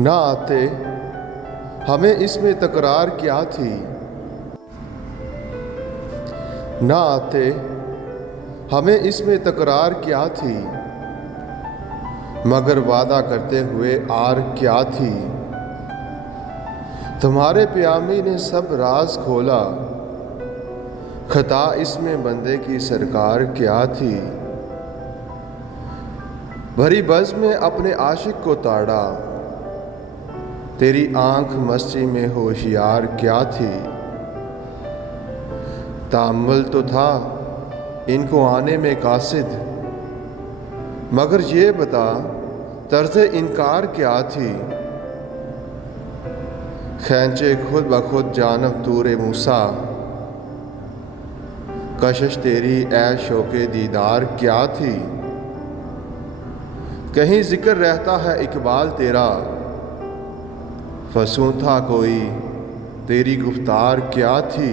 ना आते हमें इसमें तकरार क्या थी। ना आते हमें इसमें तकरार क्या थी, मगर वादा करते हुए आर क्या थी। तुम्हारे प्यामी ने सब राज खोला, खता इसमें बंदे की सरकार क्या थी। भरी बज़्म में अपने आशिक को ताड़ा, तेरी आंख मस्ती में होशियार क्या थी। ताम्मुल तो था इनको आने में कासिद, मगर ये बता तर्ज़े इनकार क्या थी। खैंचे खुद ब खुद जानब तूरे मूसा, कशिश तेरी ऐ शौके दीदार क्या थी। कहीं जिक्र रहता है इकबाल तेरा, फसूं था कोई तेरी गुफ्तार क्या थी।